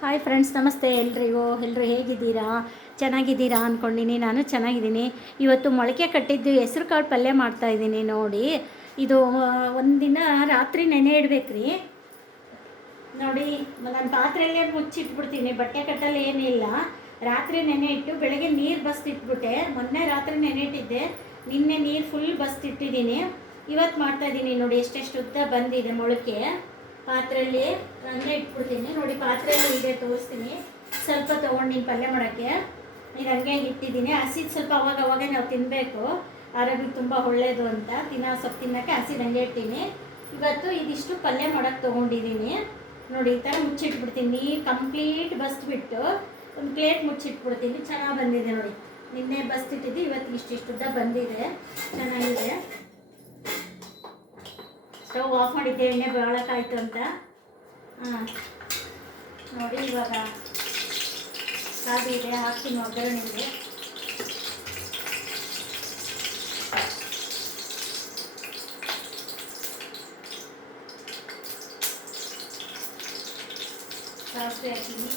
Hi friends, ನಮಸ್ತೆ ಎಲ್ರಿಗೂ. ಎಲ್ಲರೂ ಹೇಗಿದ್ದೀರಾ? ಚೆನ್ನಾಗಿದ್ದೀರಾ ಅಂದ್ಕೊಂಡಿನಿ. ನಾನು ಚೆನ್ನಾಗಿದ್ದೀನಿ. ಇವತ್ತು ಮೊಳಕೆ ಕಟ್ಟಿದ್ದು ಹೆಸ್ರು ಕಾಳು ಪಲ್ಯ ಮಾಡ್ತಾಯಿದ್ದೀನಿ ನೋಡಿ. ಇದು ಒಂದಿನ ರಾತ್ರಿ ನೆನೆ ಇಡಬೇಕ್ರಿ. ನೋಡಿ, ನಾನು ಪಾತ್ರೆಯಲ್ಲೇ ಮುಚ್ಚಿಟ್ಬಿಡ್ತೀನಿ. ಬಟ್ಟೆ ಕಟ್ಟಲ್ಲಿ ಏನಿಲ್ಲ. ರಾತ್ರಿ ನೆನೆ ಇಟ್ಟು ಬೆಳಗ್ಗೆ ನೀರು ಬಸ್ತಿಟ್ಬಿಟ್ಟೆ. ಮೊನ್ನೆ ರಾತ್ರಿ ನೆನೆ ಇಟ್ಟಿದ್ದೆ, ನಿನ್ನೆ ನೀರು ಫುಲ್ ಬಸ್ತಿಟ್ಟಿದ್ದೀನಿ. ಇವತ್ತು ಮಾಡ್ತಾಯಿದ್ದೀನಿ ನೋಡಿ. ಎಷ್ಟೆಷ್ಟು ಉದ್ದ ಬಂದಿದೆ ಮೊಳಕೆ. ಪಾತ್ರೆಯಲ್ಲಿ ಹಂಗೆ ಇಟ್ಬಿಡ್ತೀನಿ ನೋಡಿ. ಪಾತ್ರೆಯಲ್ಲಿ ಇದೆ, ತೋರಿಸ್ತೀನಿ. ಸ್ವಲ್ಪ ತೊಗೊಂಡಿನಿ ಪಲ್ಯ ಮಾಡೋಕ್ಕೆ. ಇದು ಹಂಗೆ ಇಟ್ಟಿದ್ದೀನಿ. ಹಸಿದು ಸ್ವಲ್ಪ ಅವಾಗ ನಾವು ತಿನ್ನಬೇಕು, ಆರೋಗ್ಯಕ್ಕೆ ತುಂಬ ಒಳ್ಳೆಯದು ಅಂತ. ಸ್ವಲ್ಪ ತಿನ್ನೋಕ್ಕೆ ಹಸಿದು ಹಂಗೆ ಇಟ್ಟಿನಿ. ಇವತ್ತು ಇದಿಷ್ಟು ಪಲ್ಯ ಮಾಡೋಕ್ಕೆ ತೊಗೊಂಡಿದ್ದೀನಿ ನೋಡಿ. ಈ ಥರ ಮುಚ್ಚಿಟ್ಬಿಡ್ತೀನಿ. ನೀರು ಕಂಪ್ಲೀಟ್ ಬಸ್ಬಿಟ್ಟು ಒಂದು ಪ್ಲೇಟ್ ಮುಚ್ಚಿಟ್ಬಿಡ್ತೀನಿ. ಚೆನ್ನಾಗಿ ಬಂದಿದೆ ನೋಡಿ. ನಿನ್ನೆ ಬಸ್ತಿಟ್ಟಿದ್ದು, ಇವತ್ತು ಇಷ್ಟಿಷ್ಟುದ್ದ ಬಂದಿದೆ, ಚೆನ್ನಾಗಿದೆ. ಸ್ಟವ್ ಆಫ್ ಮಾಡಿದ್ದೆ, ಎಣ್ಣೆ ಬೆಳಕಾಯ್ತು ಅಂತ. ನೋಡಿ, ಇವಾಗ ಕಾದಿದೆ, ಹಾಕ್ತೀನಿ ಒಗ್ಗರಣೆಗೆ. ಸಾಸಿವೆ ಹಾಕಿನಿ.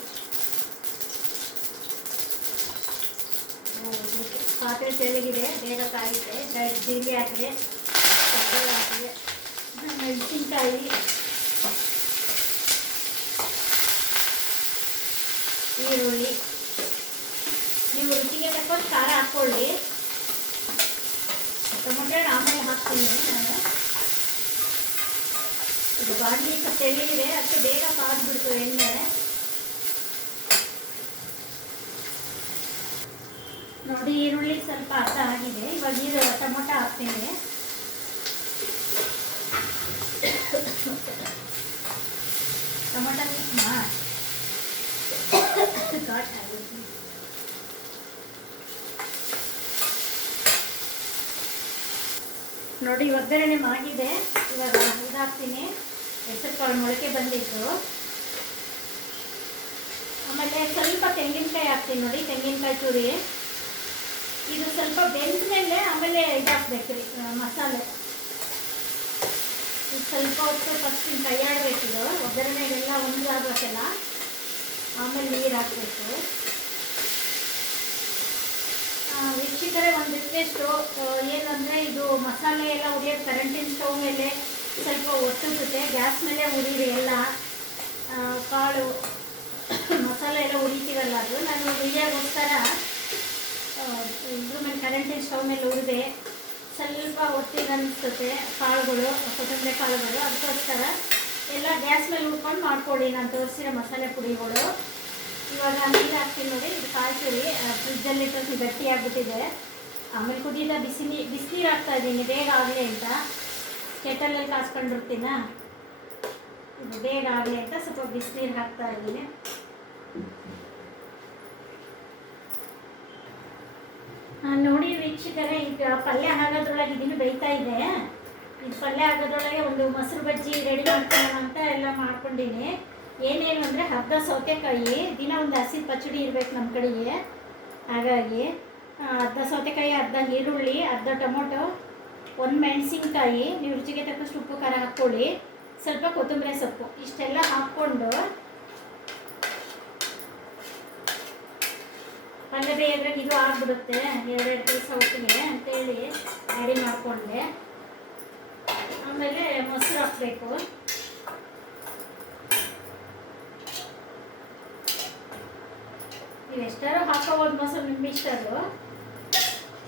ಪಾತ್ರೆ ತೆಳಗಿದೆ, ಬೇಗ ಕಾಯುತ್ತೆ. ಜೀರಿಗೆ ಹಾಕಿದೆ, ಕರ್ಬೇವು ಹಾಕಿದೆ, ಮೆಣಸಿನ್ಕಾಯಿ, ಈರುಳ್ಳಿ. ನೀವು ರುಚಿಗೆ ತಕ್ಕ ಖಾರ ಹಾಕ್ಕೊಳ್ಳಿ. ಟೊಮೊಟೊ ಆಮೇಲೆ ಹಾಕ್ತೀನಿ ನಾನು. ಇದು ಬಾಣಲಿ ತೆಳಗಿದೆ, ಅದಕ್ಕೆ ಬೇಗ ಕಾದ್ಬಿಡ್ತು ಎಣ್ಣೆ. ನೋಡಿ, ಈರುಳ್ಳಿ ಸ್ವಲ್ಪ ಅರ್ಧ ಆಗಿದೆ. ಇವಾಗ ಟೊಮೊಟೊ ಹಾಕ್ತೀನಿ. ಟೊಮೊಟೊ ನೋಡಿ, ಒಗ್ಗರಣೆ ಆಗಿದೆ. ಇವಾಗ ಇದಾಗ್ತೀನಿ. ಹೆಸರು ಕಾಳು ಮೊಳಕೆ ಬಂದಿತ್ತು. ಆಮೇಲೆ ಸ್ವಲ್ಪ ತೆಂಗಿನಕಾಯಿ ಹಾಕ್ತೀನಿ ನೋಡಿ. ತೆಂಗಿನಕಾಯಿ ತುರಿ. ಇದು ಸ್ವಲ್ಪ ಬೆಂದ ಮೇಲೆ ಆಮೇಲೆ ಇದಾಕ್ಬೇಕ್ರಿ ಮಸಾಲೆ. ಇದು ಸ್ವಲ್ಪ ಹೊತ್ತು ಫಸ್ಟ್ ಕೈ ಆಡಬೇಕಿದು. ಒಗ್ಗರಣೆಗೆಲ್ಲ ಒಂದಾಗಬೇಕಲ್ಲ, ಆಮೇಲೆ ನೀರು ಹಾಕಬೇಕು. ವೀಕ್ಷಕರೇ, ಒಂದು ರಿಕ್ವೆಸ್ಟು ಏನಂದರೆ, ಇದು ಮಸಾಲೆ ಎಲ್ಲ ಹುರಿಯೋದು ಕರೆಂಟಿನ ಸ್ಟವ್ ಮೇಲೆ ಸ್ವಲ್ಪ ಒತ್ತುತ್ತೆ. ಗ್ಯಾಸ್ ಮೇಲೆ ಹುರಿಯಿರಿ ಎಲ್ಲ. ಕಾಳು ಮಸಾಲೆ ಎಲ್ಲ ಹುರಿತೀವಲ್ಲ, ಅದು ನಾನು ಹುರಿಯೋಗೋಸ್ಕರ ಇದ್ರ ಮೇಲೆ ಕರೆಂಟಿನ ಸ್ಟವ್ ಮೇಲೆ ಹುರಿದೆ. ಸ್ವಲ್ಪ ಒತ್ತಿಗೆ ಅನಿಸ್ತದೆ ಕಾಳುಗಳು, ಕೊತ್ತಂಬರಿ ಕಾಳುಗಳು. ಅದಕ್ಕೋಸ್ಕರ ಎಲ್ಲ ಗ್ಯಾಸ್ ಮೇಲೆ ಹುಡ್ಕೊಂಡು ಮಾಡ್ಕೊಳ್ಳಿ, ನಾನು ತೋರಿಸಿರೋ ಮಸಾಲೆ ಪುಡಿಗಳು. ಇವಾಗ ನೀರು ಹಾಕ್ತೀನಿ ನೋಡಿ. ಇದು ಕಾಯ್ತೀರಿ, ಫ್ರಿಜ್ಜಲ್ಲಿ ಇಟ್ಟು ಗಟ್ಟಿ ಆಗಿಬಿಟ್ಟಿದೆ. ಆಮೇಲೆ ಕುದಿದ ಬಿಸಿನೀರು ಹಾಕ್ತಾಯಿದ್ದೀನಿ, ಬೇಗ ಆಗಲಿ ಅಂತ. ಕೆಟಲಲ್ಲಿ ಕಾಸ್ಕೊಂಡಿರ್ತೀನ, ಇದು ಬೇಗ ಆಗಲಿ ಅಂತ ಸ್ವಲ್ಪ ಬಿಸಿನೀರು ಹಾಕ್ತಾಯಿದ್ದೀನಿ. ನೋಡಿ ವೀಕ್ಷಕರೇ, ಈಗ ಪಲ್ಯ ಆಗೋದ್ರೊಳಗೆ ಇದನ್ನು ಬೇಯ್ತಾ ಇದೆ. ಇದು ಪಲ್ಯ ಆಗೋದ್ರೊಳಗೆ ಒಂದು ಮೊಸರು ಬಜ್ಜಿ ರೆಡಿ ಮಾಡ್ಕೊಳ್ಳೋಣ ಅಂತ ಎಲ್ಲ ಮಾಡ್ಕೊಂಡಿನಿ. ಏನೇನು ಅಂದರೆ, ಅರ್ಧ ಸೌತೆಕಾಯಿ, ದಿನ ಒಂದು ಹಸಿದ ಪಚ್ಚಡಿ ಇರಬೇಕು ನಮ್ಮ ಕಡೆಗೆ. ಹಾಗಾಗಿ ಅರ್ಧ ಸೌತೆಕಾಯಿ, ಅರ್ಧ ಈರುಳ್ಳಿ, ಅರ್ಧ ಟೊಮೊಟೊ, ಒಂದು ಮೆಣಸಿನ್ಕಾಯಿ, ನೀವು ರುಚಿಗೆ ತಕ್ಕಷ್ಟು ಉಪ್ಪು ಖಾರ ಹಾಕ್ಕೊಳ್ಳಿ, ಸ್ವಲ್ಪ ಕೊತ್ತಂಬರಿ ಸೊಪ್ಪು, ಇಷ್ಟೆಲ್ಲ ಹಾಕ್ಕೊಂಡು ಪಲ್ಯ ಬೇಯ್ದಾಗ ಇದು ಆಗಿಬಿಡುತ್ತೆ. ಎರಡೆರಡು ದಿವಸ ಒಟ್ಟಿಗೆ ಅಂತೇಳಿ ರೆಡಿ ಮಾಡಿಕೊಂಡೆ. ಆಮೇಲೆ ಮೊಸರು ಹಾಕಬೇಕು. ನೀವು ಎಷ್ಟಾರು ಹಾಕೋಬೋದು, ಮೊಸರು ನಿಮ್ಮ ಇಷ್ಟ. ಅದು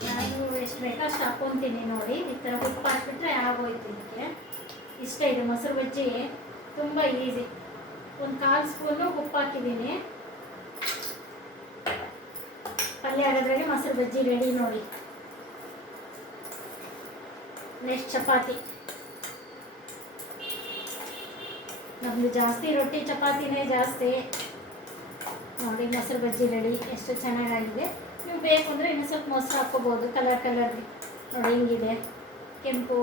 ನಾನು ಎಷ್ಟು ಬೇಕೋ ಅಷ್ಟು ಹಾಕ್ಕೊತೀನಿ ನೋಡಿ. ಈ ಥರ ಉಪ್ಪು ಹಾಕ್ಬಿಟ್ರೆ ಆಗೋಯ್ತು. ಇದಕ್ಕೆ ಇಷ್ಟ. ಇದೆ ಮೊಸರು ಬಜ್ಜಿ ತುಂಬ ಈಸಿ. ಒಂದು 1/4 ಸ್ಪೂನು ಉಪ್ಪು ಹಾಕಿದ್ದೀನಿ. ಪಲ್ಯ ಆಗೋದ್ರಾಗೆ ಮೊಸರು ಬಜ್ಜಿ ರೆಡಿ ನೋಡಿ. ನೆಕ್ಸ್ಟ್ ಚಪಾತಿ. ನಮ್ಮದು ಜಾಸ್ತಿ ರೊಟ್ಟಿ ಚಪಾತಿನೇ ಜಾಸ್ತಿ ನೋಡಿ. ಮೊಸರು ಬಜ್ಜಿ ರೆಡಿ, ಎಷ್ಟು ಚೆನ್ನಾಗಾಗಿದೆ. ನೀವು ಬೇಕು ಅಂದರೆ ಇನ್ನೂ ಸ್ವಲ್ಪ ಮೊಸರು ಹಾಕ್ಕೋಬೋದು. ಕಲರ್ ನೋಡಿ, ಹಿಂಗಿದೆ, ಕೆಂಪು,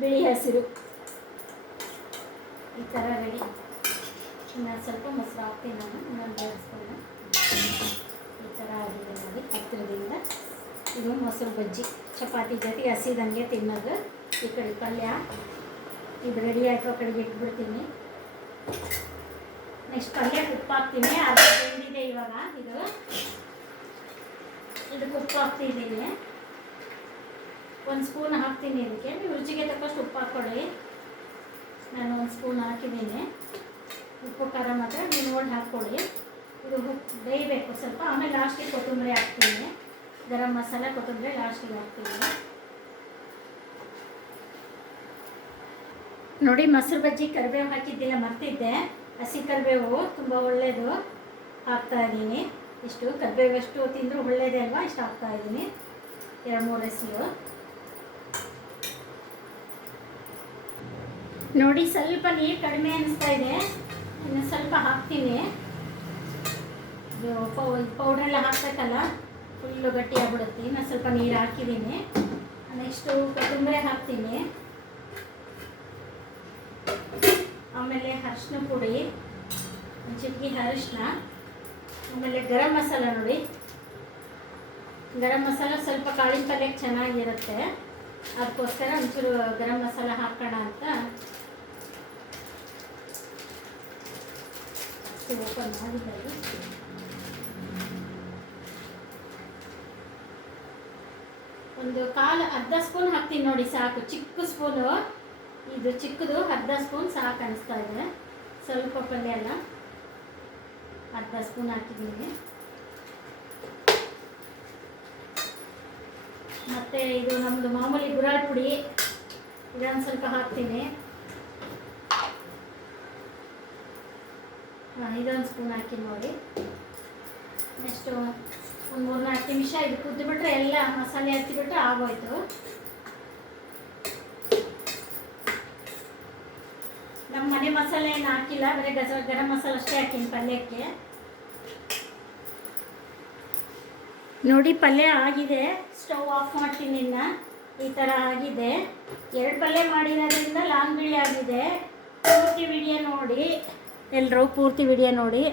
ಬಿಳಿ, ಹಸಿರು, ಈ ಥರ ರೆಡಿ. ಇನ್ನೊಂದು ಸ್ವಲ್ಪ ಮೊಸರು ಹಾಕ್ತೀನಿ ನಾನು, ಇನ್ನೊಂದು ಬೆಳೆಸ್ಕೊಂಡು. ಈ ಥರ ಆಗಿದೆ ನೋಡಿ ಹತ್ತಿರದಿಂದ. ಇದು ಮೊಸರು ಬಜ್ಜಿ ಚಪಾತಿ ಜೊತೆಗೆ ಹಸಿದಂಗೆ ತಿನ್ನೋದು. ಈ ಕಡೆ ಪಲ್ಯ ಇದು ರೆಡಿ ಆಯಿತು, ಆ ಕಡೆಗೆ ಇಟ್ಬಿಡ್ತೀನಿ. ನೆಕ್ಸ್ಟ್ ಪಲ್ಯಕ್ಕೆ ಉಪ್ಪು ಹಾಕ್ತೀನಿ. ಅದು ಬೆಂದಿದೆ ಇವಾಗ. ಇದಕ್ಕೆ ಉಪ್ಪು ಹಾಕ್ತಿದ್ದೀನಿ. 1 ಸ್ಪೂನ್ ಹಾಕ್ತೀನಿ ಇದಕ್ಕೆ. ನೀವು ರುಚಿಗೆ ತಕ್ಕಷ್ಟು ಉಪ್ಪು ಹಾಕ್ಕೊಳ್ಳಿ. ನಾನು 1 ಸ್ಪೂನ್ ಹಾಕಿದ್ದೀನಿ. ಉಪ್ಪು ಖಾರ ಮಾತ್ರ ನೀವು ನೋಡಿ ಹಾಕ್ಕೊಳ್ಳಿ. ಇದು ಬೇಯಬೇಕು ಸ್ವಲ್ಪ. ಆಮೇಲೆ ಲಾಸ್ಟಿಗೆ ಕೊತ್ತಂಬರಿ ಹಾಕ್ತೀನಿ. ಗರಂ ಮಸಾಲ, ಕೊತ್ತಂಬರಿ ಲಾಸ್ಟಿಗೆ ಹಾಕ್ತೀನಿ. ನೋಡಿ, ಮೊಸರು ಬಜ್ಜಿ ಕರಿಬೇವು ಹಾಕಿದ್ದಿಲ್ಲ, ಮರ್ತಿದ್ದೆ. ಹಸಿ ಕರಿಬೇವು ತುಂಬ ಒಳ್ಳೆಯದು, ಹಾಕ್ತಾಯಿದ್ದೀನಿ. ಇಷ್ಟು ಕರಿಬೇವು ಎಷ್ಟು ತಿಂದರೂ ಒಳ್ಳೆಯದೇ ಅಲ್ವಾ, ಇಷ್ಟು ಹಾಕ್ತಾಯಿದ್ದೀನಿ. 2-3 ಎಸಳು. ನೋಡಿ, ಸ್ವಲ್ಪ ನೀರು ಕಡಿಮೆ ಅನಿಸ್ತಾ ಇದೆ. ಇನ್ನು ಸ್ವಲ್ಪ ಹಾಕ್ತೀನಿ. ಪೌಡ್ರೆಲ್ಲ ಹಾಕ್ಬೇಕಲ್ಲ, ಫುಲ್ಲು ಗಟ್ಟಿ ಆಗ್ಬಿಡುತ್ತೆ. ನಾನು ಸ್ವಲ್ಪ ನೀರು ಹಾಕಿದ್ದೀನಿ. ನೆಕ್ಸ್ಟು ಕೊತ್ತಂಬರಿ ಹಾಕ್ತೀನಿ. ಆಮೇಲೆ ಅರಿಶಿನ ಪುಡಿ, 1 ಚಿಟಿಕೆ ಅರಿಶಿನ. ಆಮೇಲೆ ಗರಂ ಮಸಾಲ. ನೋಡಿ, ಗರಂ ಮಸಾಲ ಸ್ವಲ್ಪ ಕಾಳಿನ ಪಲ್ಯಕ್ಕೆ ಚೆನ್ನಾಗಿರುತ್ತೆ. ಅದಕ್ಕೋಸ್ಕರ ಒಂಚೂರು ಗರಂ ಮಸಾಲ ಹಾಕೋಣ ಅಂತ ಓಪನ್ ಮಾಡಿದ್ದಾರೆ. ಒಂದು ಅರ್ಧ ಸ್ಪೂನ್ ಹಾಕ್ತೀನಿ ನೋಡಿ, ಸಾಕು. ಚಿಕ್ಕ ಸ್ಪೂನು ಇದು, ಚಿಕ್ಕದು. ಅರ್ಧ ಸ್ಪೂನ್ ಸಾಕು ಅನಿಸ್ತಾ ಇದೆ. ಸ್ವಲ್ಪ ಪಲ್ಯ ಅಲ್ಲ, ಅರ್ಧ ಸ್ಪೂನ್ ಹಾಕಿದ್ದೀನಿ. ಮತ್ತು ಇದು ನಮ್ಮದು ಮಾಮೂಲಿ ಗುರಾಳ್ ಪುಡಿ, ಇದನ್ನು ಸ್ವಲ್ಪ ಹಾಕ್ತೀನಿ. ಇದೊಂದು ಸ್ಪೂನ್ ಹಾಕಿ ನೋಡಿ. ನೆಕ್ಸ್ಟು ಒಂದು 3-4 ನಿಮಿಷ ಇದು ಕುದ್ದುಬಿಟ್ರೆ ಎಲ್ಲ ಮಸಾಲೆ ಹಚ್ಚಿಬಿಟ್ರೆ ಆಗೋಯ್ತು. ನಮ್ಮ ಮನೆ ಮಸಾಲೆ ಏನು ಹಾಕಿಲ್ಲ, ಬರೀ ಗರಂ ಮಸಾಲೆ ಅಷ್ಟೇ ಹಾಕೀನಿ ಪಲ್ಯಕ್ಕೆ. ನೋಡಿ, ಪಲ್ಯ ಆಗಿದೆ. ಸ್ಟವ್ ಆಫ್ ಮಾಡ್ತೀನಿ. ಇನ್ನು ಈ ಥರ ಆಗಿದೆ. 2 ಪಲ್ಯ ಮಾಡಿರೋದ್ರಿಂದ ಲಾಂಗ್ ವಿಡಿಯೋ ಆಗಿದೆ. ಪೂರ್ತಿ ವಿಡಿಯೋ ನೋಡಿ, ಎಲ್ಲರೂ ಪೂರ್ತಿ ವಿಡಿಯೋ ನೋಡಿ.